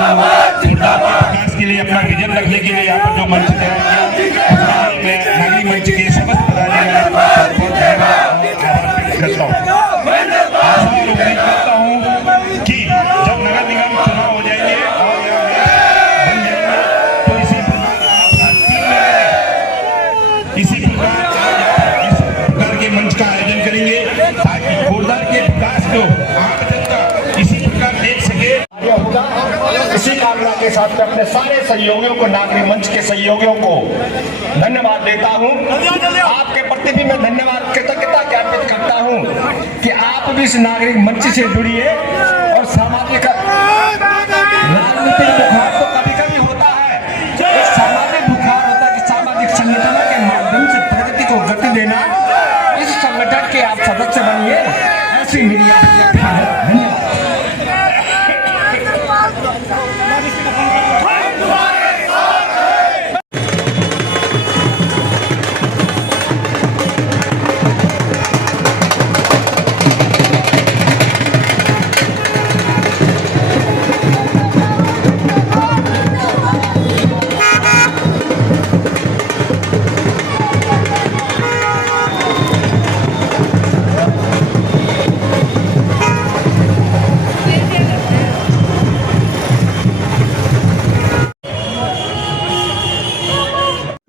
विकास के लिए अपना विजन रखने के लिए यहाँ पर जो मंच तैयार किया, मैं नागरिक मंच के समस्त पदाधिकारियों का बहुत धन्यवाद करता हूँ। आशा और उम्मीद करता हूँ कि जब नगर निगम चुनाव हो जाएंगे और बन जाएंगे तो इसी प्रकार के मंच का आयोजन करेंगे ताकि खोरदा के विकास को आम जनता इसी प्रकार देख सके। इसी कामना के साथ मैं अपने सारे सहयोगियों को, नागरिक मंच के सहयोगियों को धन्यवाद देता हूं। आपके प्रति भी मैं धन्यवाद कृतज्ञता ज्ञापित करता हूं कि आप भी इस नागरिक मंच से जुड़िए और सामाजिक राजनीतिक बुखार तो कभी कभी होता है, एक सामाजिक बुखार होता है कि सामाजिक संगठनों के माध्यम से प्रगति को गति देना। इस संगठन के आप सदस्य बनिए, ऐसी मेरी आपसे अपेक्षा है। धन्यवाद।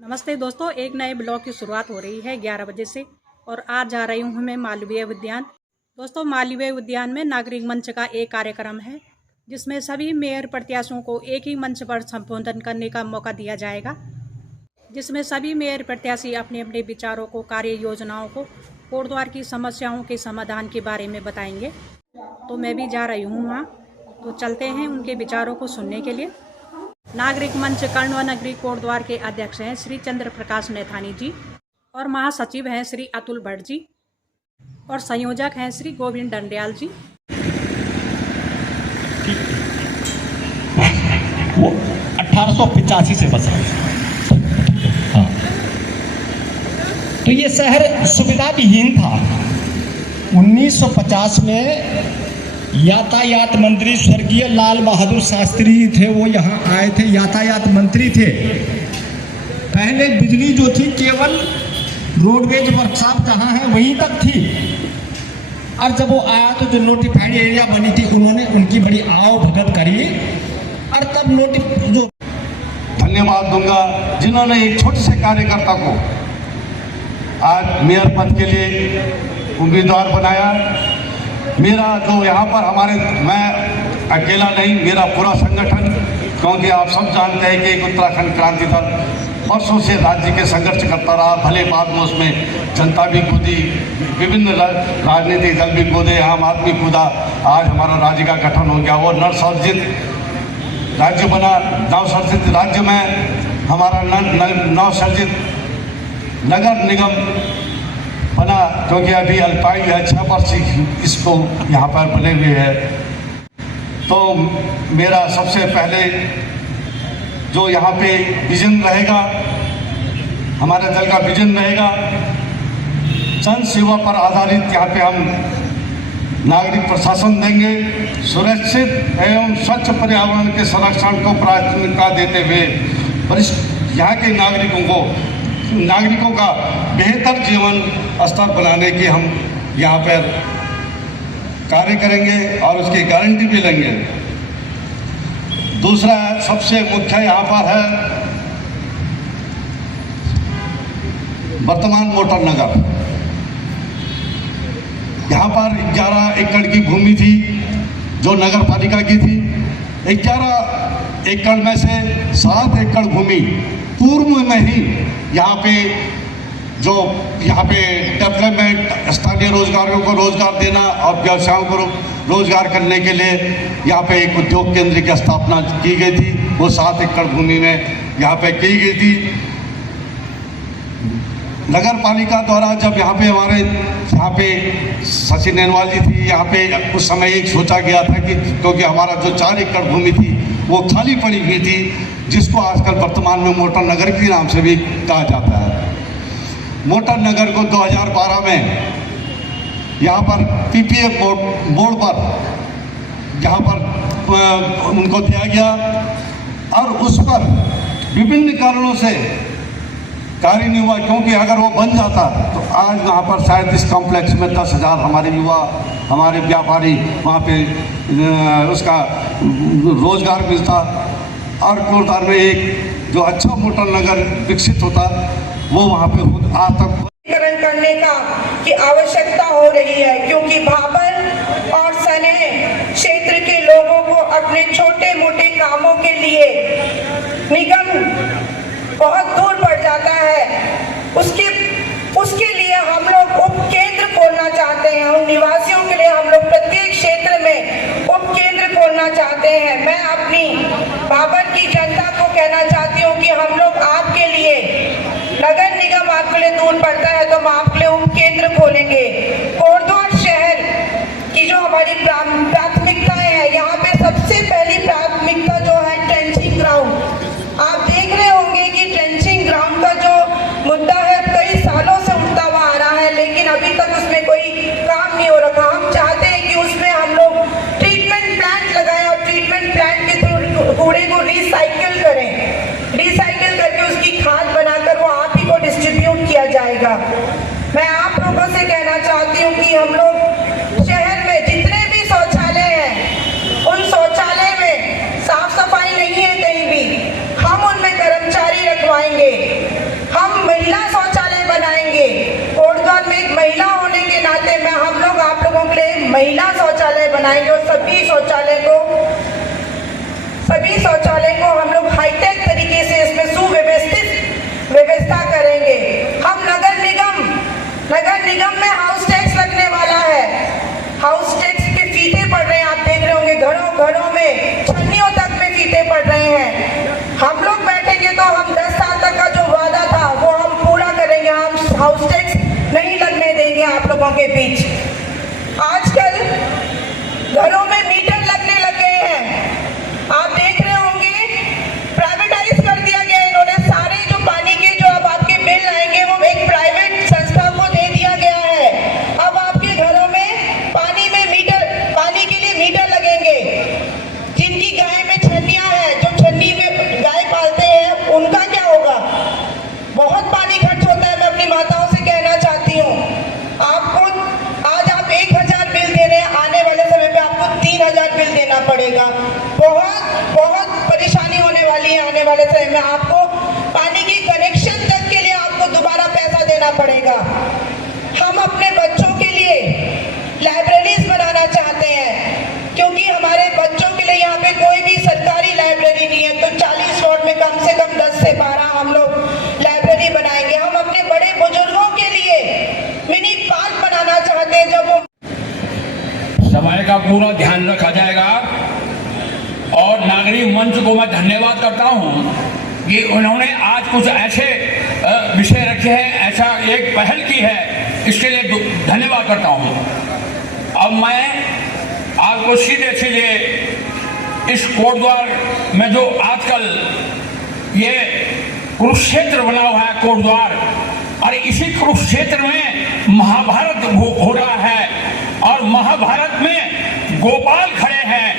नमस्ते दोस्तों, एक नए ब्लॉग की शुरुआत हो रही है 11 बजे से और आज जा रही हूँ मैं मालवीय उद्यान। दोस्तों, मालवीय उद्यान में नागरिक मंच का एक कार्यक्रम है जिसमें सभी मेयर प्रत्याशियों को एक ही मंच पर संबोधन करने का मौका दिया जाएगा, जिसमें सभी मेयर प्रत्याशी अपने अपने विचारों को, कार्य योजनाओं को, कोटद्वार की समस्याओं के समाधान के बारे में बताएंगे। तो मैं भी जा रही हूँ वहाँ, तो चलते हैं उनके विचारों को सुनने के लिए। नागरिक मंच कर्ण नगरी कोटद्वार के अध्यक्ष हैं श्री चंद्र प्रकाश नैथानी जी और महासचिव हैं श्री अतुल भट्ट जी और संयोजक हैं श्री गोविंद डंडियाल जी। वो 1885 से बसा। हाँ। तो ये शहर सुविधा विहीन था। 1950 में यातायात मंत्री स्वर्गीय लाल बहादुर शास्त्री थे, वो यहाँ आए थे, यातायात मंत्री थे। पहले बिजली जो थी केवल रोडवेज वर्कशॉप जहाँ है वहीं तक थी, और जब वो आया तो जो नोटिफाइड एरिया बनी थी उन्होंने उनकी बड़ी आओ भगत करी और तब जो धन्यवाद दूंगा जिन्होंने एक छोटे से कार्यकर्ता को आज मेयर पद के लिए उम्मीदवार बनाया। मेरा जो यहाँ पर मैं अकेला नहीं, मेरा पूरा संगठन, क्योंकि आप सब जानते हैं कि एक उत्तराखंड क्रांति दल वर्षों से राज्य के संघर्ष करता रहा। भले बाद में उसमें जनता भी कूदी, विभिन्न राजनीतिक दल भी कूदे, आम आदमी कूदा, आज हमारा राज्य का गठन हो गया। वो नवसर्जित राज्य बना। नवसर्जित राज्य में हमारा नवसर्जित नगर निगम बना, क्योंकि अभी अल्पायु है, 6 वर्ष इसको यहाँ पर बने हुए है। तो मेरा सबसे पहले जो यहाँ पे विजन रहेगा, हमारे दल का विजन रहेगा, जन सेवा पर आधारित यहाँ पे हम नागरिक प्रशासन देंगे। सुरक्षित एवं स्वच्छ पर्यावरण के संरक्षण को प्राथमिकता देते हुए यहाँ के नागरिकों का बेहतर जीवन स्तर बनाने की हम यहाँ पर कार्य करेंगे और उसकी गारंटी भी लेंगे। दूसरा सबसे मुख्य यहाँ पर है वर्तमान मोटर नगर। यहाँ पर 11 एकड़ की भूमि थी जो नगर पालिका की थी। 11 एकड़ में से 7 एकड़ भूमि पूर्व में ही यहाँ पे डेवलपमेंट, स्थानीय रोजगारों को रोजगार देना और व्यवसायों को रोजगार करने के लिए यहाँ पे एक उद्योग केंद्र की स्थापना की गई थी। वो 7 एकड़ भूमि में यहाँ पे की गई थी। नगर पालिका द्वारा जब यहाँ पे शशि नेनवाल जी थी, यहाँ पे उस समय एक सोचा गया था कि क्योंकि हमारा जो 4 एकड़ भूमि थी वो खाली पड़ी हुई थी, जिसको आजकल वर्तमान में मोटर नगर के नाम से भी कहा जाता है। मोटर नगर को 2012 में यहाँ पर PPF बोर्ड पर यहाँ पर उनको दिया गया और उस पर विभिन्न कारणों से कार्य नहीं हुआ, क्योंकि अगर वो बन जाता तो आज वहाँ पर शायद इस कॉम्प्लेक्स में 10,000 हमारे युवा, हमारे व्यापारी वहाँ पे उसका रोजगार मिलता और कोटद्वार में एक जो अच्छा मोटर नगर विकसित होता वो वहाँ पे आज तक करने का की आवश्यकता हो रही है, क्योंकि भाबर और सने क्षेत्र के लोगों को अपने छोटे मोटे कामों के लिए निगम बहुत दूर पड़ जाता है। उसके लिए हम लोग उप केंद्र खोलना चाहते हैं। उन निवासियों के लिए हम लोग प्रत्येक क्षेत्र में उप केंद्र खोलना चाहते हैं। मैं अपनी भाबर की जनता को कहना चाहती हूँ कि हम लोग आपके लिए, नगर निगम आपके लिए दूर पड़ता है तो हम आपके लिए उप केंद्र खोलेंगे। कोटद्वार शहर की जो हमारी प्राथमिकताएं हैं, यहाँ पे सबसे पहली प्राथमिकता जो है ट्रेंचिंग ग्राउंड। आप देख रहे होंगे कि ट्रेंचिंग ग्राउंड का जो मुद्दा है कई सालों से उठता हुआ आ रहा है, लेकिन अभी तक उसमें कोई काम नहीं हो रखा। हम चाहते हैं कि उसमें हम लोग ट्रीटमेंट प्लांट लगाएं और ट्रीटमेंट प्लांट के थ्रू कूड़े को रिसाइकिल करें। रिसाइकिल करके उसकी खाद बनाकर वो आप ही को डिस्ट्रीब्यूट किया जाएगा। मैं आप लोगों से कहना चाहती हूँ कि हम लोग शहर में जितने भी शौचालय हैं, उन शौचालय में साफ सफाई नहीं है कहीं भी, हम उनमें कर्मचारी रखवाएंगे। हम महिला शौचालय बनाएंगे। कोटद्वार में एक महिला होने के नाते मैं हम लोग आप लोगों के लिए महिला शौचालय बनाएंगे और सभी शौचालय को हम लोग हाईटेक तरीके से इसमें सुव्यवस्थित व्यवस्था करेंगे। हम नगर निगम में हाउस टैक्स लगने वाला है। हाउस टैक्स के फीते पड़ रहे हैं, आप देख रहे होंगे घरों में छन्नियों तक में फीते पड़ रहे हैं। हम लोग बैठेंगे तो हम 10 साल तक का जो वादा था वो हम पूरा करेंगे। हम हाउस टैक्स नहीं लगने देंगे आप लोगों के बीच। आजकल घरों में मीटर लगने लग गए हैं, आप देख रहे होंगे। प्राइवेटाइज कर दिया गया इन्होंने, सारे जो पानी के जो अब आपके बिल आएंगे वो एक प्राइवेट संस्था को दे दिया गया है। अब आपके घरों में पानी के लिए मीटर लगेंगे। जिनकी गाय में छन्नियां हैं, जो छन्नी में गाय पालते हैं, उनका क्या होगा? बहुत पानी खर्च होता है। मैं अपनी माताओं से कहना चाहती हूँ, आपको आज आप 1,000 बिल दे रहे हैं, आने वाले समय पे आपको 3,000 बिल देना पड़ेगा। बहुत परेशानी होने वाली है। आने वाले समय में आपको पानी की कनेक्शन तक के लिए आपको दोबारा पैसा देना पड़ेगा। हम अपने बच्चों के लिए लाइब्रेरीज बनाना चाहते हैं, क्योंकि हमारे बच्चों के लिए यहाँ पे कोई भी सरकारी लाइब्रेरी नहीं है। तो 40 वार्ड में कम से कम 10 से 12 हम लोग लाइब्रेरी बनाएंगे। हम अपने बड़े बुजुर्गों के लिए मिनी पार्क बनाना चाहते हैं। जब वो समय का पूरा ध्यान रखा जाएगा और नागरिक मंच को मैं धन्यवाद करता हूं कि उन्होंने आज कुछ ऐसे विषय रखे हैं, ऐसा एक पहल की है, इसके लिए धन्यवाद करता हूं। अब मैं आपको सीधे इस कोटद्वार में जो आजकल ये कुरुक्षेत्र बना हुआ है कोटद्वार, और इसी कुरुक्षेत्र में महाभारत हो रहा है और महाभारत में गोपाल खड़े हैं,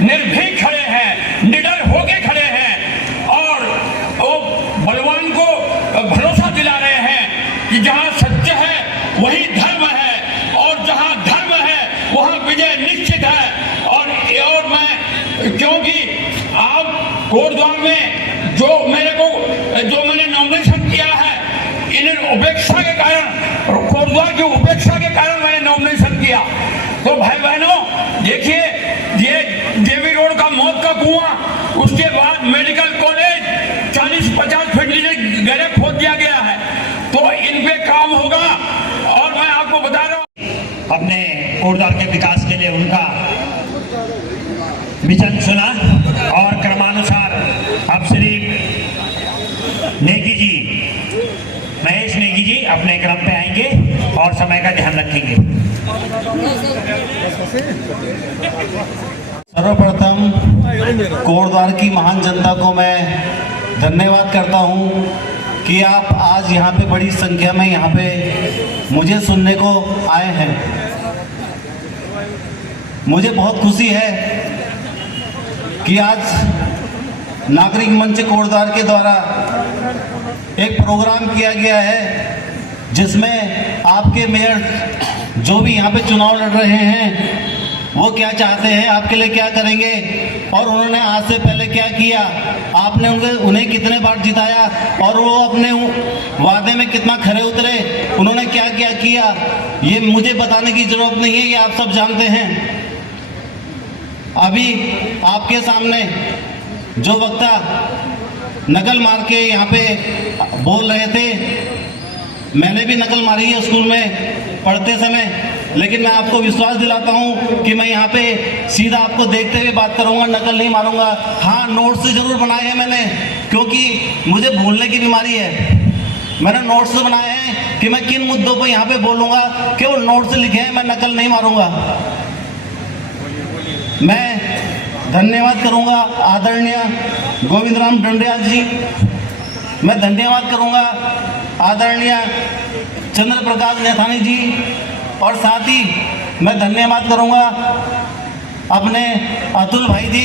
निर्भीक खड़े हैं, निडर होके खड़े हैं और वो बलवान को भरोसा दिला रहे हैं कि जहां सत्य है वही धर्म है और जहां धर्म है वहां विजय निश्चित है। और मैं, क्योंकि आप कोटद्वार में जो मैंने नॉमिनेशन किया है, इन उपेक्षा के कारण, कोटद्वार की उपेक्षा के कारण मैंने नॉमिनेशन किया। तो भाई बहनों देखिए, ये देवी रोड का मौत का कुआं, उसके बाद मेडिकल कॉलेज 40-50 फीट नीचे गहरे खोद दिया गया है, तो इन पे काम होगा। और मैं आपको बता रहा हूँ, अपने कोटद्वार के विकास के लिए उनका विजन सुना और क्रमानुसार अब श्री नेगी जी, महेश नेगी जी अपने क्रम पे आएंगे और समय का ध्यान रखेंगे। सर्वप्रथम कोटद्वार की महान जनता को मैं धन्यवाद करता हूं कि आप आज यहाँ पे बड़ी संख्या में यहाँ पे मुझे सुनने को आए हैं। मुझे बहुत खुशी है कि आज नागरिक मंच कोटद्वार के द्वारा एक प्रोग्राम किया गया है जिसमें आपके मेयर जो भी यहाँ पे चुनाव लड़ रहे हैं वो क्या चाहते हैं, आपके लिए क्या करेंगे और उन्होंने आज से पहले क्या किया, आपने उन्हें कितने बार जिताया और वो अपने वादे में कितना खरे उतरे, उन्होंने क्या क्या किया, ये मुझे बताने की जरूरत नहीं है, ये आप सब जानते हैं। अभी आपके सामने जो वक्ता नकल मार के यहाँ पे बोल रहे थे, मैंने भी नकल मारी है स्कूल में पढ़ते समय, लेकिन मैं आपको विश्वास दिलाता हूं कि मैं यहाँ पे सीधा आपको देखते हुए बात करूंगा, नकल नहीं मारूंगा। हाँ, नोट्स जरूर बनाए हैं मैंने, क्योंकि मुझे भूलने की बीमारी है। मैंने नोट्स बनाए हैं कि मैं किन मुद्दों पर यहाँ पे बोलूंगा, केवल नोट्स लिखे हैं, मैं नकल नहीं मारूंगा। मैं धन्यवाद करूंगा आदरणीय गोविंद राम दंडियाल जी, मैं धन्यवाद करूंगा आदरणीय चंद्र प्रकाश नेथानी जी, और साथ ही मैं धन्यवाद करूंगा अपने अतुल भाई जी,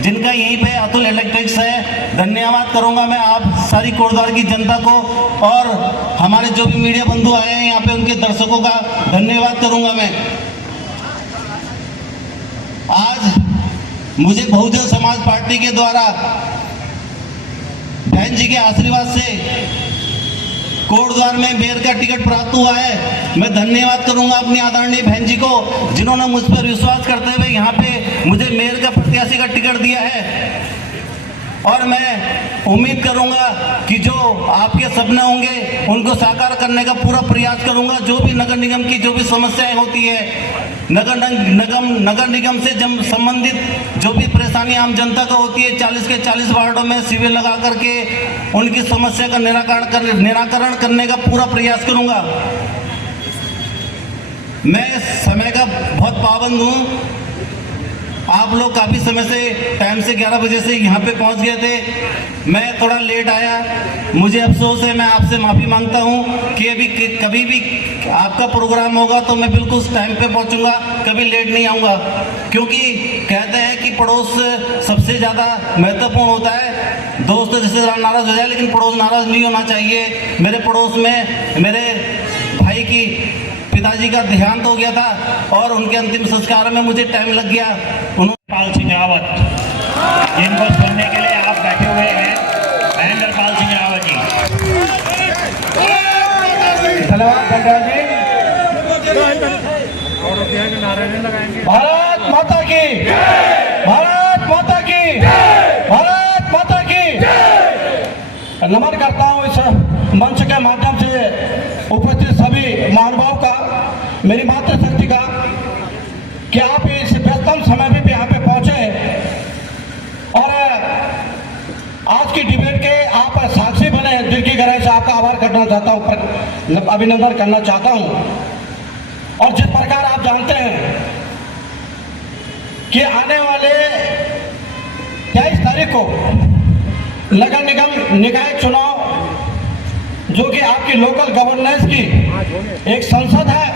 जिनका यहीं पे अतुल इलेक्ट्रिक्स है। धन्यवाद करूंगा मैं आप सारी कोटद्वार की जनता को, और हमारे जो भी मीडिया बंधु आए हैं यहाँ पे उनके दर्शकों का धन्यवाद करूंगा मैं। आज मुझे बहुजन समाज पार्टी के द्वारा बहन जी के आशीर्वाद से कोटद्वार में मेयर का टिकट प्राप्त हुआ है। मैं धन्यवाद करूंगा अपनी आदरणीय बहन जी को, जिन्होंने मुझ पर विश्वास करते हुए यहाँ पे मुझे मेयर का प्रत्याशी का टिकट दिया है। और मैं उम्मीद करूंगा कि जो आपके सपने होंगे उनको साकार करने का पूरा प्रयास करूंगा। जो भी नगर निगम की जो भी समस्याएं होती है, नगर निगम से जब संबंधित जो भी परेशानी आम जनता का होती है, 40 के 40 वार्डों में शिविर लगा करके उनकी समस्या का निराकरण करने का पूरा प्रयास करूंगा। मैं समय का बहुत पाबंद हूँ। आप लोग काफ़ी समय से टाइम से 11 बजे से यहाँ पे पहुँच गए थे, मैं थोड़ा लेट आया, मुझे अफसोस है। मैं आपसे माफ़ी मांगता हूँ कि अभी कभी भी आपका प्रोग्राम होगा तो मैं बिल्कुल उस टाइम पे पहुँचूंगा, कभी लेट नहीं आऊँगा, क्योंकि कहते हैं कि पड़ोस सबसे ज़्यादा महत्वपूर्ण होता है। दोस्त जैसे नाराज़ हो जाए लेकिन पड़ोस नाराज़ नहीं होना चाहिए। मेरे पड़ोस में मेरे भाई की पिताजी का देहांत हो गया था और उनके अंतिम संस्कार में मुझे टाइम लग गया। पाल सिंह रावत, जिनको सुनने के लिए आप बैठे हुए हैं, महेंद्र पाल सिंह रावत जी। धन्यवाद दंडियाल जी। भारत माता की, भारत माता की, भारत माता की। नमन करता हूँ इस मंच के माध्यम से उपस्थित सभी महानुभाव का, मेरी मातृशक्ति का, कि आप इस व्यस्तम समय में भी यहाँ पे पहुंचे और आज की डिबेट के आप साक्षी बने। दिल की गहराई से आपका आभार करना चाहता हूँ, अभिनंदन करना चाहता हूँ। और जिस प्रकार आप जानते हैं कि आने वाले 23 तारीख को नगर निगम निकाय चुनाव, जो कि आपकी लोकल गवर्नेंस की एक संसद है,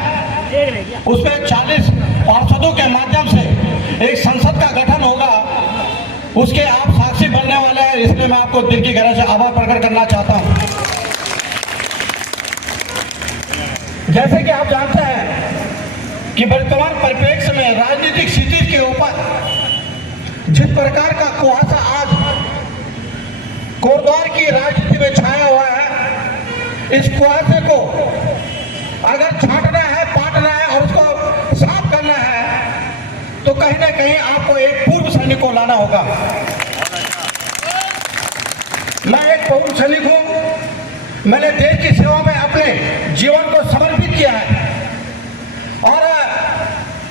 उसमें 40 पार्षदों के माध्यम से एक संसद का गठन होगा, उसके आप साक्षी बनने वाले हैं। इसलिए मैं आपको दिल की गहराई से आभार प्रकट करना चाहता हूं। जैसे कि आप जानते हैं कि वर्तमान परिप्रेक्ष्य में राजनीतिक स्थिति के ऊपर जिस प्रकार का कुहासा आज कोटद्वार की राजनीति में छाया हुआ है, इस कुहासे को अगर छांटना है, पाटना है और उसको साफ करना है तो कहीं ना कहीं आपको एक पूर्व सैनिक को लाना होगा। मैं एक पूर्व सैनिक हूं, मैंने देश की सेवा में अपने जीवन को समर्पित किया है और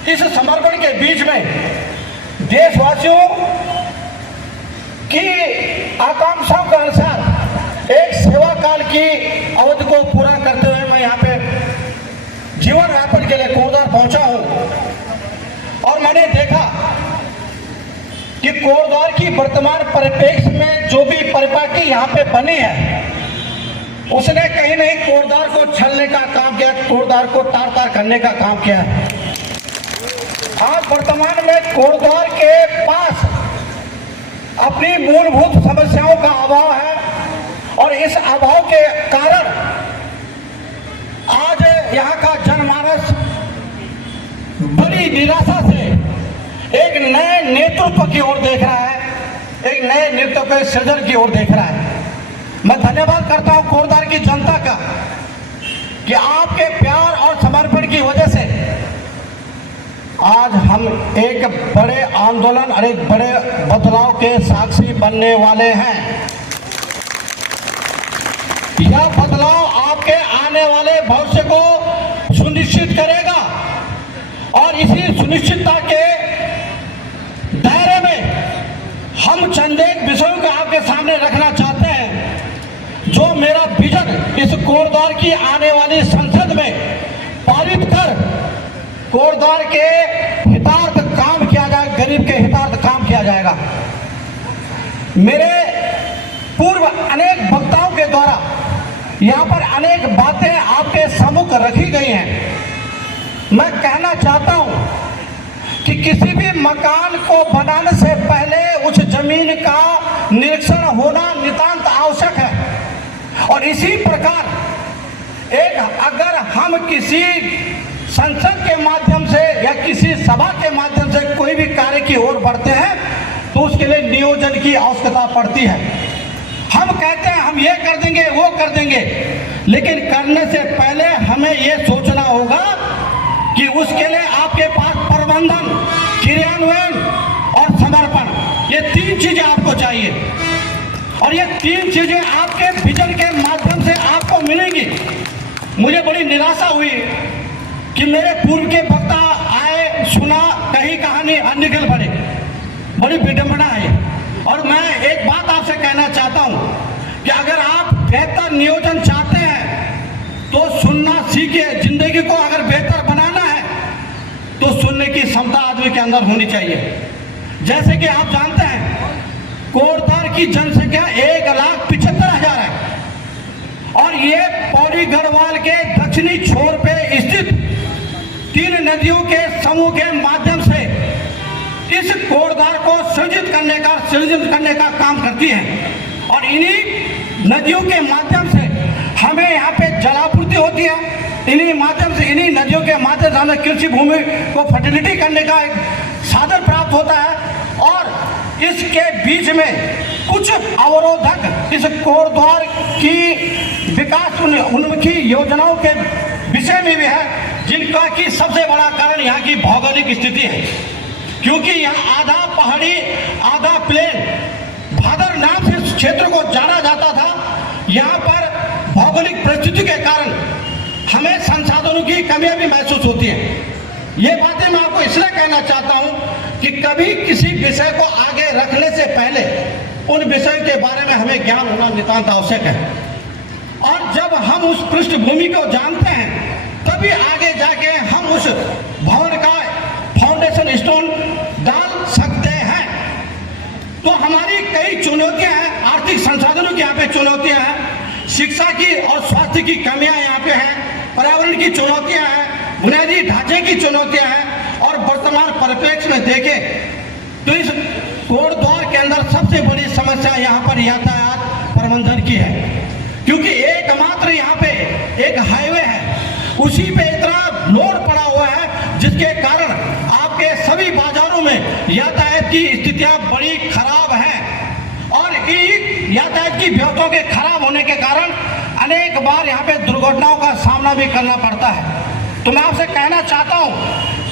इस समर्पण के बीच में देशवासियों की आकांक्षाओं के अनुसार एक सेवा काल की अवधि को पूरा करते हुए मैं यहाँ पे जीवन यापन के लिए कोटद्वार पहुंचा हूं और मैंने देखा कि कोटद्वार की वर्तमान परिप्रेक्ष्य में जो भी परिपाटी यहाँ पे बनी है, उसने कहीं नहीं कोटद्वार को छलने का काम किया, कोटद्वार को तार तार करने का काम किया है। आज वर्तमान में कोटद्वार के पास अपनी मूलभूत समस्याओं का अभाव है और इस अभाव के कारण आज यहाँ का जनमानस बड़ी निराशा से एक नए नेतृत्व की ओर देख रहा है, एक नए नेतृत्व के सृजन की ओर देख रहा है। मैं धन्यवाद करता हूँ कोटद्वार की जनता का कि आपके प्यार और समर्पण की वजह से आज हम एक बड़े आंदोलन और एक बड़े बदलाव के साक्षी बनने वाले हैं। यह बदलाव आपके आने वाले भविष्य को सुनिश्चित करेगा और इसी सुनिश्चितता के दायरे में हम चंद एक विषयों को आपके सामने रखना चाहते हैं जो मेरा विजन इस कोटद्वार की आने वाली संसद में पारित कर कोटद्वार के हितार्थ काम किया जाए, गरीब के हितार्थ काम किया जाएगा। मेरे पूर्व अनेक वक्ताओं के द्वारा यहाँ पर अनेक बातें आपके सम्मुख रखी गई हैं। मैं कहना चाहता हूँ कि किसी भी मकान को बनाने से पहले उस जमीन का निरीक्षण होना नितांत आवश्यक है और इसी प्रकार एक अगर हम किसी संसद के माध्यम से या किसी सभा के माध्यम से कोई भी कार्य की ओर बढ़ते हैं तो उसके लिए नियोजन की आवश्यकता पड़ती है। हम कहते हैं हम ये कर देंगे वो कर देंगे, लेकिन करने से पहले हमें ये सोचना होगा कि उसके लिए आपके पास प्रबंधन, क्रियान्वयन और समर्पण, ये तीन चीजें आपको चाहिए और ये तीन चीजें आपके विजन के माध्यम से आपको मिलेंगी। मुझे बड़ी निराशा हुई कि मेरे पूर्व के वक्ता आए, सुना, कहीं कहानी अन्य निकल पड़े, बड़ी विडंबना है। और मैं एक बात आपसे कहना चाहता हूं कि अगर आप बेहतर नियोजन चाहते हैं तो सुनना सीखिए। जिंदगी को अगर बेहतर बनाना है तो सुनने की क्षमता आदमी के अंदर होनी चाहिए। जैसे कि आप जानते हैं कोटद्वार की जनसंख्या 1,75,000 है और ये पौड़ी गढ़वाल के दक्षिणी छोर पे स्थित 3 नदियों के समूह के माध्यम से इस कोटद्वार को सृजित करने का काम करती है और इन्हीं नदियों के माध्यम से हमें यहाँ पे जलापूर्ति होती है। इन्हीं नदियों के माध्यम से हमें कृषि भूमि को फर्टिलिटी करने का एक साधन प्राप्त होता है और इसके बीच में कुछ अवरोधक इस कोटद्वार की विकास उन्मुखी योजनाओं के विषय में भी है, जिनका कि सबसे बड़ा कारण यहाँ की भौगोलिक स्थिति है। क्योंकि यहाँ आधा पहाड़ी आधा प्लेन भादर नाम से इस क्षेत्र को जाना जाता था। यहाँ पर भौगोलिक परिस्थिति के कारण हमें संसाधनों की कमियां भी महसूस होती है। ये बातें मैं आपको इसलिए कहना चाहता हूँ कि कभी किसी विषय को आगे रखने से पहले उन विषयों के बारे में हमें ज्ञान होना नितांत आवश्यक है और जब हम उस पृष्ठभूमि को जानते हैं तभी आगे जाके हम उस भवन का फाउंडेशन स्टोन डाल सकते हैं। तो हमारी कई चुनौतियां हैं, आर्थिक संसाधनों की यहाँ पे चुनौतियां हैं, शिक्षा की और स्वास्थ्य की कमियां यहाँ पे हैं, पर्यावरण की चुनौतियां हैं, बुनियादी ढांचे की चुनौतियां हैं और वर्तमान परिप्रेक्ष्य में देखें तो इस कोटद्वार के अंदर सबसे बड़ी समस्या यहाँ पर यातायात प्रबंधन की है। क्योंकि एकमात्र यहाँ पे एक हाईवे है, उसी पे इतना लोड पड़ा हुआ है जिसके कारण आपके सभी बाजारों में यातायात की स्थितियां बड़ी खराब हैं और इन यातायात की व्यवस्थाओं के खराब होने के कारण अनेक बार यहाँ पे दुर्घटनाओं का सामना भी करना पड़ता है। तो मैं आपसे कहना चाहता हूँ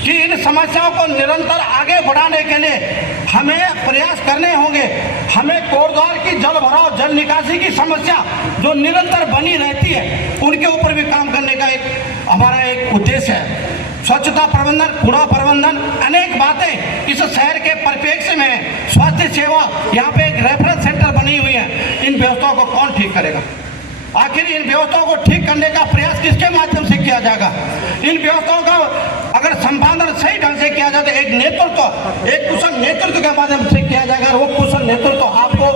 कि इन समस्याओं को निरंतर आगे बढ़ाने के लिए हमें प्रयास करने होंगे। हमें कोटद्वार की जल भराव, जल निकासी की समस्या जो निरंतर बनी रहती है उनके ऊपर भी काम करने का हमारा एक उद्देश्य है। स्वच्छता प्रबंधन, कूड़ा प्रबंधन, अनेक बातें इस शहर के परिप्रेक्ष्य में। स्वास्थ्य सेवा, यहाँ पे एक रेफरेंस सेंटर बनी हुई है, इन व्यवस्थाओं को कौन ठीक करेगा? आखिर इन व्यवस्थाओं को ठीक करने का प्रयास किसके माध्यम से किया जाएगा? इन व्यवस्थाओं का अगर संपादन सही ढंग से किया जाए तो एक नेतृत्व, एक कुशल नेतृत्व के माध्यम से किया जाएगा और वो कुशल नेतृत्व आपको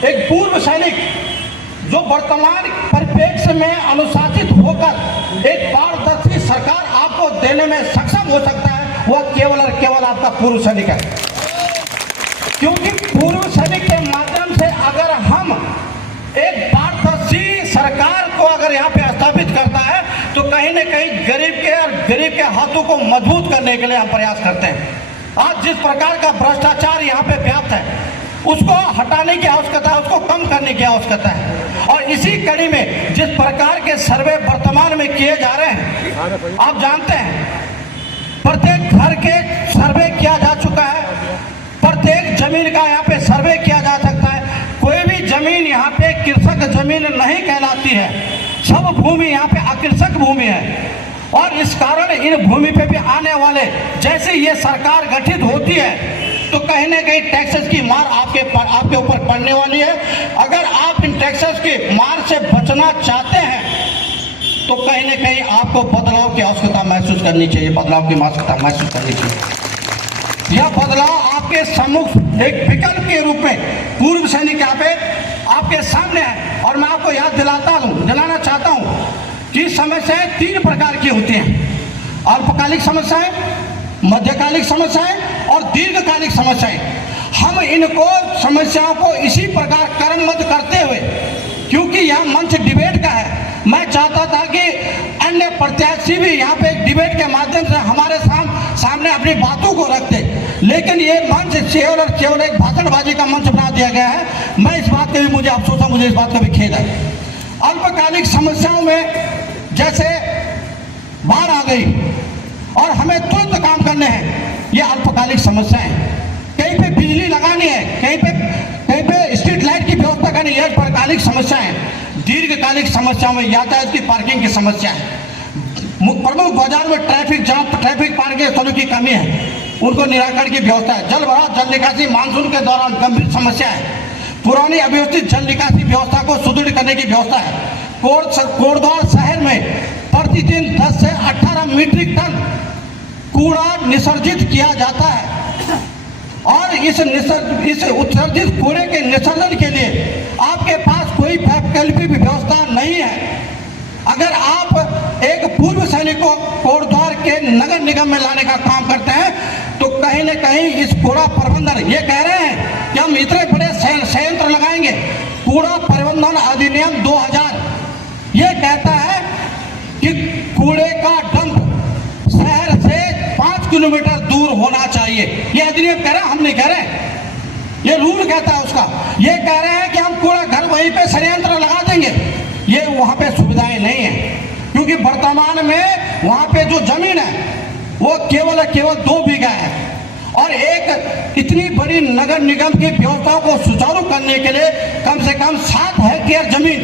एक पूर्व सैनिक जो वर्तमान परिप्रेक्ष्य में अनुशासित होकर एक पारदर्शी सरकार आपको देने में सक्षम हो सकता है, वह केवल और केवल आपका पूर्व सैनिक है। क्योंकि पूर्व सैनिक के माध्यम से अगर हम एक पारदर्शी सरकार को अगर यहाँ पे स्थापित करता है तो कहीं न कहीं गरीब के हाथों को मजबूत करने के लिए हम प्रयास करते हैं। आज जिस प्रकार का भ्रष्टाचार यहाँ पे व्याप्त है उसको हटाने की आवश्यकता है, उसको कम करने की आवश्यकता है। और इसी कड़ी में जिस प्रकार के सर्वे वर्तमान में किए जा रहे हैं, आप जानते हैं प्रत्येक घर के सर्वे किया जा चुका है, प्रत्येक जमीन का यहाँ पे सर्वे किया जा सकता है। कोई भी जमीन यहाँ पे कृषक जमीन नहीं कहलाती है, सब भूमि यहाँ पे अकृषक भूमि है। और इस कारण इन भूमि पे भी आने वाले, जैसे ये सरकार गठित होती है तो कहीं ना कहीं टैक्सेस की मार आपके ऊपर पड़ने वाली है। अगर आप इन टैक्सेस की मार से बचना चाहते हैं तो कहीं ना कहीं आपको बदलाव की आवश्यकता महसूस करनी चाहिए, बदलाव की आवश्यकता महसूस करनी चाहिए। यह बदलाव आपके सम्मुख एक विकल्प के रूप में पूर्व सैनिक यहाँ पे आपके सामने है। और मैं आपको याद दिलाना चाहता हूँ कि समस्याएं 3 प्रकार की होती हैं: अल्पकालिक समस्याएं, मध्यकालिक समस्याएं और दीर्घकालिक समस्याएं। हम इनको समस्याओं को इसी प्रकार क्रमबद्ध करते हुए, क्योंकि यह मंच डिबेट का है, मैं चाहता था कि अन्य प्रत्याशी भी यहाँ पे डिबेट के माध्यम से हमारे सामने अपनी बातों को रखते, लेकिन ये मंच केवल और केवल एक भाषणबाजी का मंच बना दिया गया है। मैं इस बात का भी मुझे अफसोस है, मुझे इस बात का भी खेद है। अल्पकालिक समस्याओं में जैसे बाढ़ आ गई और हमें तुरंत काम करने हैं, ये अल्पकालिक समस्याएं। कहीं पे बिजली लगानी है, कहीं पे स्ट्रीट लाइट की व्यवस्था करनी है, अल्पकालिक समस्याएं। दीर्घकालिक समस्याओं में यातायात की पार्किंग की समस्या है, प्रमुख बाजार में ट्रैफिक जाम, ट्रैफिक पार्किंग स्थलों की कमी है, उनको निराकरण की व्यवस्था है। जल भराव, जल निकासी मानसून के दौरान गंभीर समस्या है। पुरानी अव्यवस्थित जल निकासी व्यवस्था को सुदृढ़ करने की व्यवस्था है। कोटद्वार शहर में प्रतिदिन 10 से 18 मीट्रिक टन कूड़ा निसर्जित किया जाता है और इस उत्सर्जित कूड़े के निस्सरण के लिए आपके पास कोई वैकल्पिक व्यवस्था नहीं है। अगर आप एक पूर्व सैनिक को कोटद्वार के नगर निगम में लाने का काम करते हैं तो कहीं न कहीं इस कूड़ा प्रबंधन, ये कह रहे हैं कि हम इतने बड़े संयंत्र लगाएंगे। कूड़ा प्रबंधन अधिनियम 2000 ये कहता है कि कूड़े का डंप शहर से 5 किलोमीटर दूर होना चाहिए। ये अधिनियम कह रहे हैं, हम नहीं कह रहे, ये रूल कहता है उसका। ये कह रहे हैं कि हम कूड़ा घर वहीं पे संयंत्र लगा देंगे, ये वहाँ पे सुविधाएं नहीं है, क्योंकि वर्तमान में वहाँ पे जो जमीन है वो केवल 2 बीघा है। और एक इतनी बड़ी नगर निगम की व्यवस्थाओं को सुचारू करने के लिए कम से कम 7 हेक्टेयर जमीन,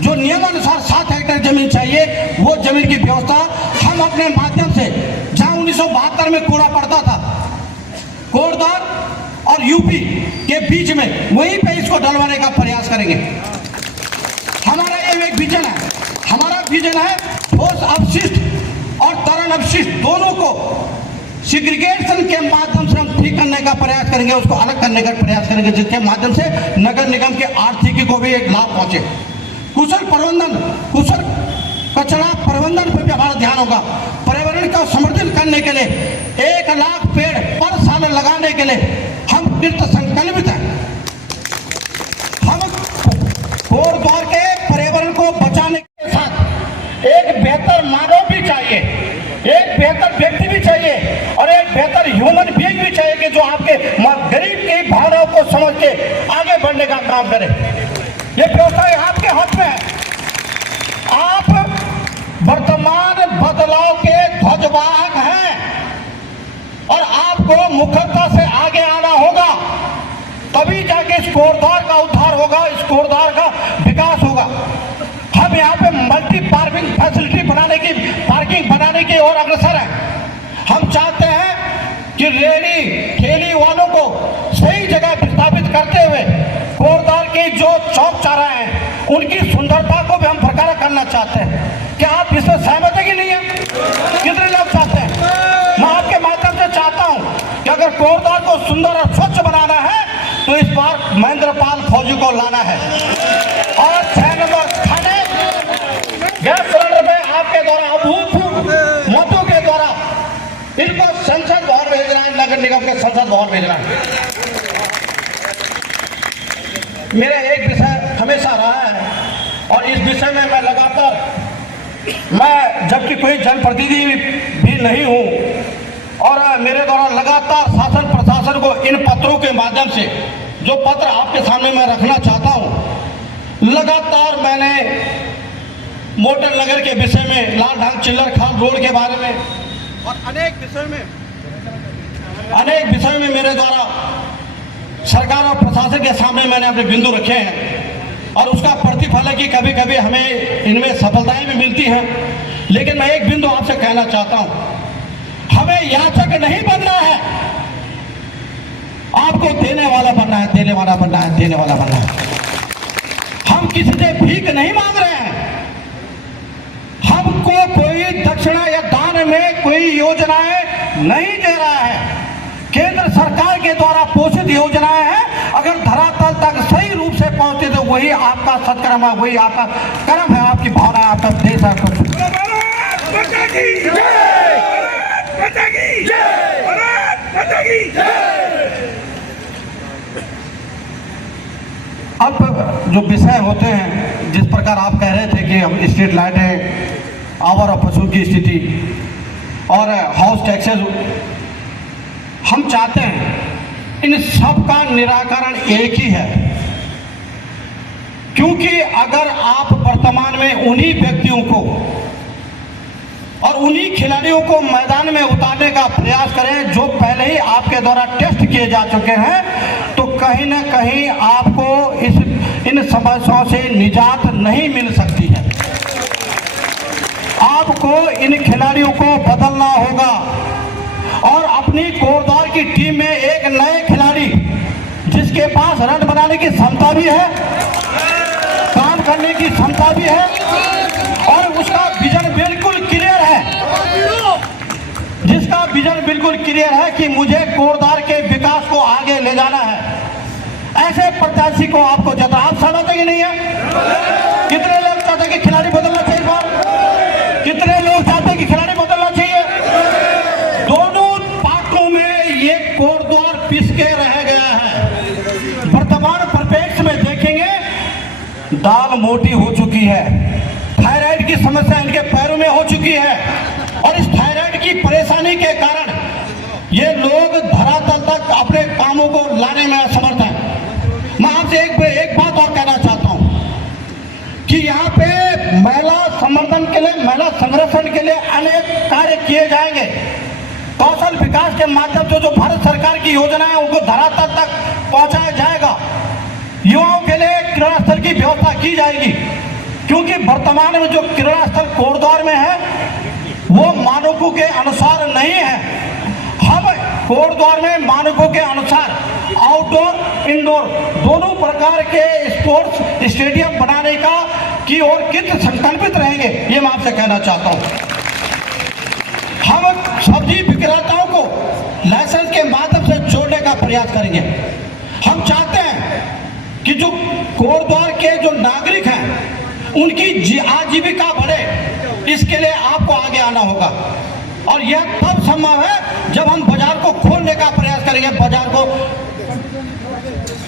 जो नियमानुसार 7 हेक्टेयर जमीन चाहिए, वो जमीन की व्यवस्था हम अपने माध्यम से, जहां 1972 में कूड़ा पड़ता था कोटद्वार और यूपी के बीच में, वहीं पे इसको डलवाने का प्रयास करेंगे। हमारा ये एक विजन है, हमारा विजन है ठोस अपशिष्ट और तरल अपशिष्ट दोनों को सिग्रीगेशन के माध्यम से हम ठीक करने का प्रयास करेंगे, उसको अलग करने का प्रयास करेंगे, जिसके माध्यम से नगर निगम के आर्थिकी को भी एक लाभ पहुंचे। कुशल प्रबंधन, कुशल कचरा प्रबंधन पर भी हमारा ध्यान होगा। पर्यावरण को समृद्ध करने के लिए 1 लाख पेड़ पर साल लगाने के लिए हम कृत संकल्पित हैं। हम कोटद्वार के पर्यावरण को बचाने के साथ एक बेहतर मानव भी चाहिए, एक बेहतर व्यक्ति भी चाहिए और एक बेहतर ह्यूमन बीइंग भी चाहिए कि जो आपके गरीब की भावनाओं को समझ के आगे बढ़ने का काम करे। ये व्यवस्था आपके हाथ में है। आप वर्तमान बदलाव के ध्वजवाहक हैं और आपको मुखरता से आगे आना होगा, तभी जाके इस कोटद्वार का उद्धार होगा, इस कोटद्वार का विकास होगा। हम यहाँ पे मल्टी पार्किंग फैसिलिटी पार्किंग बनाने की ओर अग्रसर हैं। हम चाहते हैं कि रेहड़ी ठेली वालों को सही जगह विस्थापित करते हुए कोटद्वार के जो चौक चौराहे हैं उनकी सुंदरता को भी हम बरकरार करना चाहते हैं। क्या आप इसमें सहमत है कि नहीं है? कितने लोग चाहते हैं? मैं आपके माध्यम से चाहता हूं कि अगर कोटद्वार को सुंदर और स्वच्छ बनाना है तो इस बार महेंद्रपाल फौजी को लाना है और 6 नंबर खाने गैस सिलेंडर में आपके द्वारा अभूतपूर्व मतों के द्वारा इनको संसद भवन भेजना है, नगर निगम के संसद भवन भेजना है। मेरा एक विषय हमेशा रहा है और इस विषय में मैं लगातार, मैं जबकि कोई जनप्रतिनिधि भी नहीं हूँ और मेरे द्वारा लगातार शासन प्रशासन को इन पत्रों के माध्यम से, जो पत्र आपके सामने मैं रखना चाहता हूँ, लगातार मैंने मोटर नगर के विषय में, लाल ढाल चिल्लर खाल रोड के बारे में और अनेक विषय में मेरे द्वारा सरकार और प्रशासन के सामने मैंने अपने बिंदु रखे हैं और उसका प्रतिफल है कि कभी कभी हमें इनमें सफलताएं भी मिलती हैं। लेकिन मैं एक बिंदु आपसे कहना चाहता हूं, हमें याचक नहीं बनना है, आपको देने वाला बनना है, देने वाला बनना है, देने वाला बनना है। हम किसी से भीख नहीं मांग रहे हैं, हमको कोई दक्षिणा या दान में कोई योजनाएं नहीं दे रहा है। केंद्र सरकार के द्वारा पोषित योजनाएं हैं, अगर धरातल तक सही रूप से पहुंचे तो वही आपका सत्कर्म है, वही आपका कर्म है, आपकी भावना है, आपका देश है। अब जो विषय होते हैं, जिस प्रकार आप कह रहे थे कि हम स्ट्रीट लाइटें, आवारा पशु की स्थिति और हाउस टैक्सेस, हम चाहते हैं इन सब का निराकरण एक ही है। क्योंकि अगर आप वर्तमान में उन्हीं व्यक्तियों को और उन्हीं खिलाड़ियों को मैदान में उतारने का प्रयास करें जो पहले ही आपके द्वारा टेस्ट किए जा चुके हैं, तो कहीं ना कहीं आपको इन समस्याओं से निजात नहीं मिल सकती है। आपको इन खिलाड़ियों को बदलना होगा और अपनी कोटद्वार की टीम में एक नए खिलाड़ी जिसके पास रन बनाने की क्षमता भी है, काम करने की क्षमता भी है और उसका विजन बिल्कुल क्लियर है, जिसका विजन बिल्कुल क्लियर है कि मुझे कोटद्वार के विकास को आगे ले जाना है, ऐसे प्रत्याशी को आपको जता। आप सहमत है कि नहीं है? कितने लोग चाहते हैं कि खिलाड़ी बदलना चाहिए? इस बार कितने लोग चाहते हैं कि खिलाड़ी बदलना चाहिए? दोनों पार्टों में ये कोटद्वार पिस के रह गया है। वर्तमान परिप्रेक्ष्य में देखेंगे, दाल मोटी हो चुकी है, थायराइड की समस्या इनके पैरों में हो चुकी है और इस थायराइड की परेशानी के कारण ये लोग धरातल तक अपने कामों को लाने में असमर्थ हैं। मैं आपसे एक बात और कहना चाहता हूं कि यहाँ पे महिला संवर्धन के लिए, महिला संरक्षण के लिए अनेक कार्य किए जाएंगे। कौशल विकास के माध्यम से जो भारत सरकार की योजना है उनको धरातल तक पहुंचाया जाएगा। युवाओं के लिए क्रीड़ा स्थल की व्यवस्था की जाएगी, क्योंकि वर्तमान में जो क्रीड़ा स्थल कोटद्वार में है वो मानकों के अनुसार नहीं है। हम कोटद्वार में मानकों के अनुसार आउटडोर इंडोर दोनों प्रकार के स्पोर्ट्स स्टेडियम बनाने का की ओर कित संकल्पित रहेंगे, ये मैं आपसे कहना चाहता हूं। हम सब्जी विक्रेताओं को लाइसेंस के माध्यम से जोड़ने का प्रयास करेंगे। हम चाहते हैं कि जो कोटद्वार के जो नागरिक हैं उनकी आजीविका बढ़े, इसके लिए आपको आगे आना होगा और यह तब संभव है जब हम बाजार को खोलने का प्रयास करेंगे। बाजार को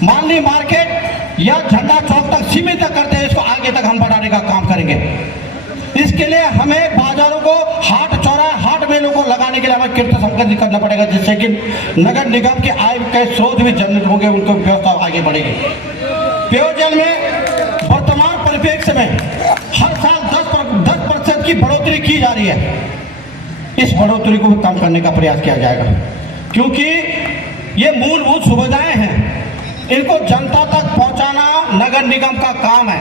मानली मार्केट या झंडा चौक तक सीमित करते हैं, इसको आगे तक हम बढ़ाने का काम करेंगे। इसके लिए हमें बाजारों को, हाट चौराहे, हाट मेलों को लगाने के लिए हमें कीर्त संकल्प करना पड़ेगा, जिससे कि नगर निगम के आय के स्रोत भी जनरेट होंगे, उनको व्यवस्था आगे बढ़ेगी। पेयजल में वर्तमान परिप्रेक्ष्य में हर साल 10% की बढ़ोतरी की जा रही है। इस बढ़ोतरी को भी कम करने का प्रयास किया जाएगा, क्योंकि ये मूलभूत सुविधाएं हैं, इनको जनता तक पहुंचाना नगर निगम का काम है।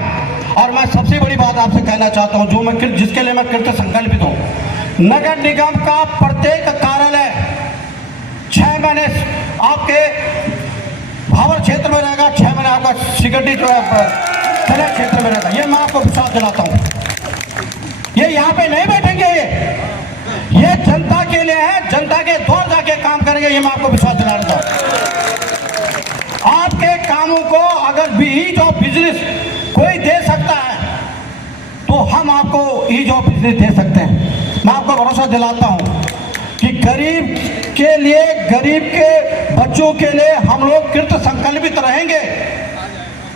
और मैं सबसे बड़ी बात आपसे कहना चाहता हूं, जो मैं जिसके लिए मैं कृत संकल्पित हूं, नगर निगम का प्रत्येक कार्यालय 6 महीने आपके भावर क्षेत्र में रहेगा, 6 महीने आपका सिगड्डी जो है क्षेत्र में रहेगा। ये मैं आपको विश्वास दिलाता हूं। ये यहाँ पे नहीं बैठेंगे, ये जनता के लिए है, जनता के द्वार जाके काम करेंगे, ये मैं आपको विश्वास दिला रहा हूं। आपके कामों को अगर ईज ऑफ बिजनेस कोई दे सकता है तो हम आपको ईज ऑफ बिजनेस दे सकते हैं। मैं आपको भरोसा दिलाता हूं कि गरीब के लिए, गरीब के बच्चों के लिए हम लोग कृत संकल्पित रहेंगे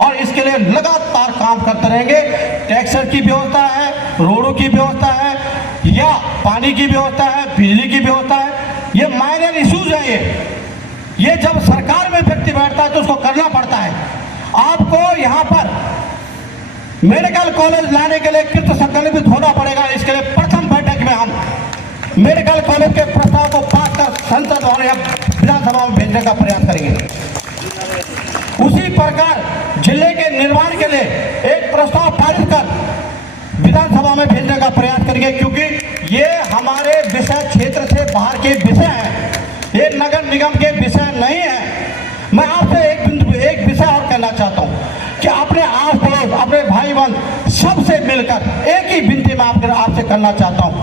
और इसके लिए लगातार काम करते रहेंगे। टैक्सर की व्यवस्था है, रोडों की व्यवस्था है, या पानी की व्यवस्था है, बिजली की व्यवस्था है, ये माइनर इश्यूज है। ये जब सरकार में व्यक्ति बैठता है तो उसको करना पड़ता है। आपको यहाँ पर मेडिकल कॉलेज लाने के लिए कृत संकल्पित होना पड़ेगा। इसके लिए प्रथम बैठक में हम मेडिकल कॉलेज के प्रस्ताव को पास कर संसद और विधानसभा में भेजने का प्रयास करेंगे। उसी प्रकार जिले के निर्माण के लिए एक प्रस्ताव पारित कर विधानसभा में भेजने का प्रयास करेंगे, क्योंकि ये हमारे विषय क्षेत्र से बाहर के विषय हैं, ये नगर निगम के विषय नहीं है। मैं आपसे एक विषय और कहना चाहता हूँ कि अपने आस पड़ोस, अपने भाई बहन सबसे मिलकर एक ही विनती मैं आपसे करना चाहता हूँ।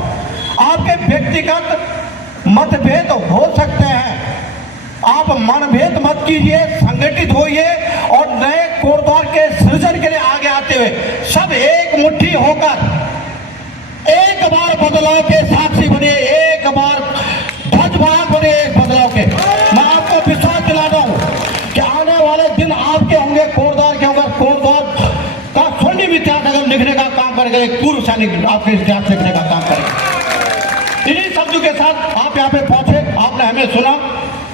आपके व्यक्तिगत मतभेद हो सकते हैं, आप मनभेद मत कीजिए, संगठित होइए और नए कोटद्वार के सृजन के लिए आगे आते हुए सब एक मुट्ठी होकर एक बार बदलाव के साक्षी बनिए, एक बार ध्वजवाहक बने एक बदलाव के। मैं आपको विश्वास दिलाता हूँ कि आने वाले दिन आपके होंगे, कोटद्वार के होंगे। कोटद्वार का स्वर्णिम इतिहास अगर लिखने का काम करेगा, एक पूर्व सैनिक आपके इतिहास लिखने का काम करेगा। इन्हीं शब्दों के साथ आप यहाँ पे पहुंचे, आपने हमें सुना।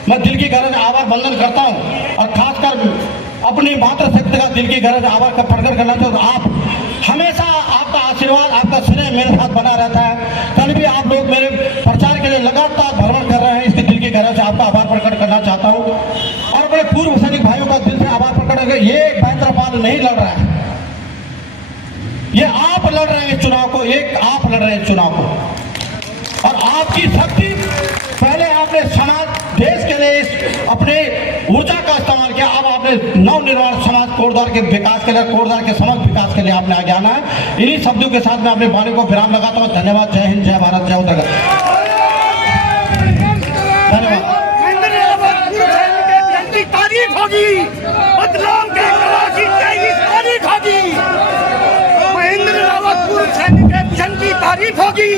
मैं दिल की गरज आभार बंदन करता हूँ और खासकर अपनी मातृशक्ति का दिल की गरज आभार का प्रकट करना चाहता हूँ। आप हमेशा, आपका आशीर्वाद, आपका स्नेह मेरे साथ बना रहता है। कल भी आप लोग मेरे प्रचार के लिए लगातार भ्रमण कर रहे हैं, इसके दिल की गरज से आपका आभार प्रकट करना चाहता हूँ। और अपने पूर्व सैनिक भाइयों का दिल से आभार प्रकट करके, ये महेंद्रपाल नहीं लड़ रहा है, ये आप लड़ रहे हैं इस चुनाव को, एक आप लड़ रहे हैं इस चुनाव को। और आपकी शक्ति, पहले आपने समाज देश के लिए अपने ऊर्जा का इस्तेमाल किया, अब आपने नवनिर्माण समाज कोटद्वार के विकास के लिए, कोटद्वार के समग्र विकास के लिए आपने आगे आना है। इन्हीं शब्दों के साथ मैं अपने वाणी को विराम लगाता हूँ। धन्यवाद। जय हिंद, जय भारत, जय उत्तराखंड। धन्यवाद। तारीफ होगी, बदलाव के की 23 तारीख होगी, महेंद्र रावत पूर्व सैनिक के मिशन की तारीफ होगी,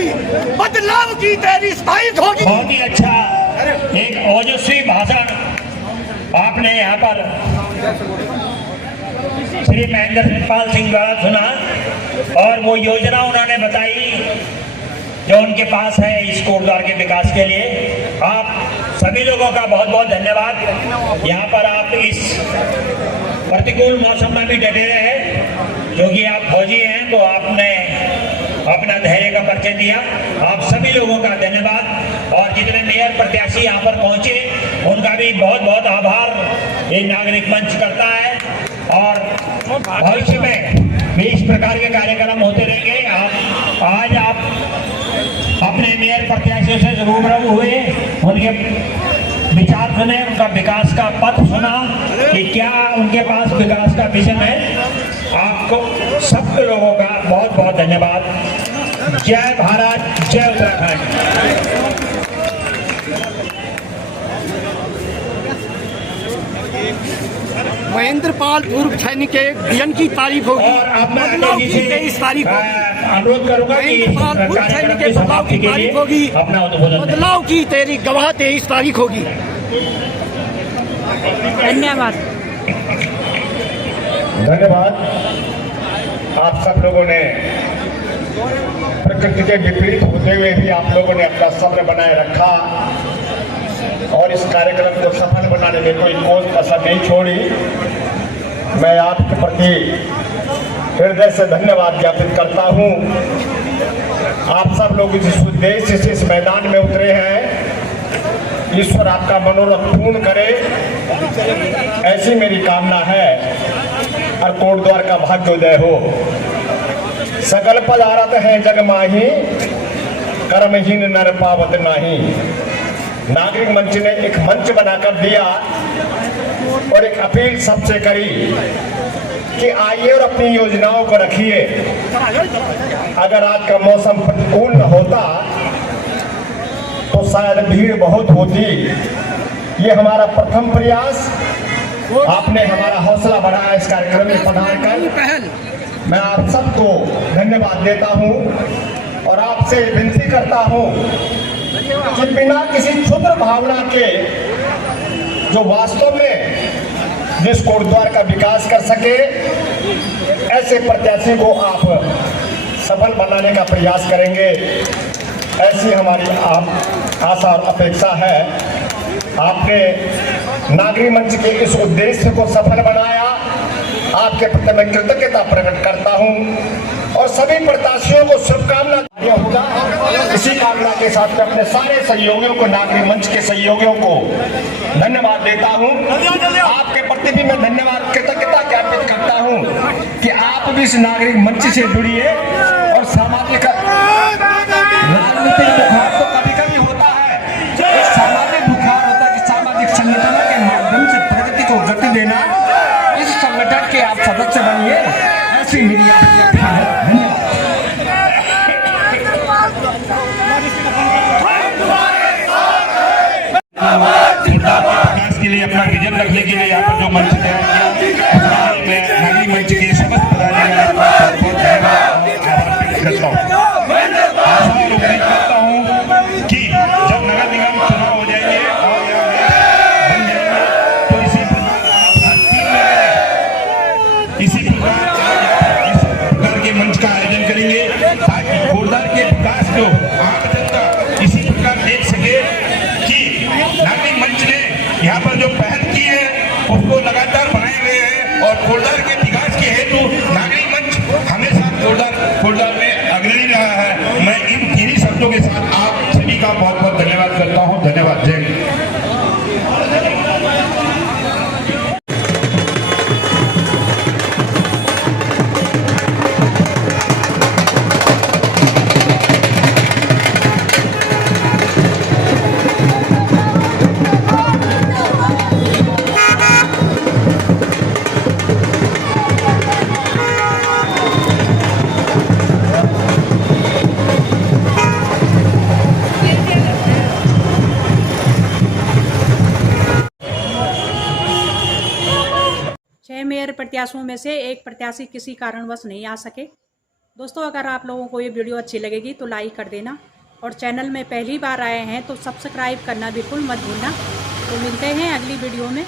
बदलाव की 23 तारीख होगी। बहुत ही अच्छा एक ओजस्वी भाषण आपने यहाँ पर श्री महेंद्रपाल सिंह द्वारा सुना और वो योजना उन्होंने बताई जो उनके पास है इस कोटद्वार के विकास के लिए। आप सभी लोगों का बहुत बहुत धन्यवाद। यहाँ पर आप इस प्रतिकूल मौसम में भी डटे रहे, क्योंकि आप फौजी हैं तो आपने अपना धैर्य का परिचय दिया। आप सभी लोगों का धन्यवाद और जितने मेयर प्रत्याशी यहाँ पर पहुँचे उनका भी बहुत बहुत आभार ये नागरिक मंच करता है। और भविष्य में भी इस प्रकार के कार्यक्रम होते रहेंगे। आज आप अपने मेयर प्रत्याशियों से रूबरू हुए, उनके विचार सुने, उनका विकास का पथ सुना कि क्या उनके पास विकास का विजन है। आपको सब लोगों का बहुत बहुत धन्यवाद। जय भारत, जय उत्तराखंड। महेंद्रपाल पूर्व सैनिक के विजन की तारीफ होगी और बदलाव की 23 तारीख अनुरोध करूंगा कि महेंद्रपाल पूर्व सैनिक के बदलाव की तारीफ होगी, बदलाव की तेरी गवाह 23 तारीख होगी। धन्यवाद। धन्यवाद। आप सब लोगों ने प्रकृति के विपरीत होते हुए भी आप लोगों ने अपना सब्र बनाए रखा और इस कार्यक्रम को सफल बनाने में कोई कोई कसर नहीं छोड़ी। मैं आपके प्रति हृदय से धन्यवाद ज्ञापित करता हूँ। आप सब लोग इस उद्देश्य से इस मैदान में उतरे हैं। ईश्वर आपका मनोरथ पूर्ण करे, ऐसी मेरी कामना है और कोटद्वार का भाग्योदय हो। सकल पदारथ है जग माही, कर्महीन नर पावत नाही। नागरिक मंच ने एक मंच बनाकर दिया और एक अपील सबसे करी कि आइए और अपनी योजनाओं को रखिए। अगर आज का मौसम प्रतिकूल न होता तो शायद भीड़ बहुत होती। ये हमारा प्रथम प्रयास, आपने हमारा हौसला बढ़ाया इस कार्यक्रम में पधार कर। मैं आप सबको धन्यवाद देता हूँ और आपसे विनती करता हूँ कि बिना किसी क्षुद्र भावना के जो वास्तव में जिस कोटद्वार का विकास कर सके, ऐसे प्रत्याशी को आप सफल बनाने का प्रयास करेंगे, ऐसी हमारी आप आशा और अपेक्षा है। आपने नागरिक मंच के इस उद्देश्य को सफल बनाया, आपके प्रति मैं कृतज्ञता प्रकट करता हूं और सभी प्रत्याशियों को शुभकामना होगा। इसी कामना के साथ मैं अपने सारे सहयोगियों को, नागरिक मंच के सहयोगियों को धन्यवाद देता हूं। आपके प्रति भी मैं धन्यवाद कृतज्ञता ज्ञापित करता हूं कि आप भी इस नागरिक मंच से जुड़िए और सामाजिक राजनीतिक बुखार तो कभी कभी होता है, एक सामाजिक बुखार होता है कि सामाजिक संगठनों के माध्यम से प्रगति को गति देना। इस संगठन के आप सदस्य बनिए, ऐसी मेरी अपेक्षा है। विकास के लिए अपना विजन रखने के लिए यहाँ पर जो मंच तैयार किया, मैं नागरिक मंच के समस्त पदाधिकारियों का बहुत धन्यवाद करता हूँ। आशा और उम्मीद करता हूँ कि जब नगर निगम चुनाव हो जाएंगे और बन जाएंगे तो इसी प्रकार के मंच का आयोजन करेंगे ताकि कोटद्वार के विकास को आम जनता इसी प्रकार देख सके कि नागरिक मंच ने यहाँ पर जो पहल की है उसको लगातार बनाए हुए हैं और कोटद्वार के विकास के हेतु नागरिक मंच हमेशा कोटद्वार में अग्रणी रहा है। मैं इन तीन शब्दों के साथ आप सभी का बहुत बहुत धन्यवाद करता हूँ। धन्यवाद। जय हिंद। मेयर प्रत्याशियों में से एक प्रत्याशी किसी कारणवश नहीं आ सके। दोस्तों, अगर आप लोगों को ये वीडियो अच्छी लगेगी तो लाइक कर देना और चैनल में पहली बार आए हैं तो सब्सक्राइब करना बिल्कुल मत भूलना। तो मिलते हैं अगली वीडियो में।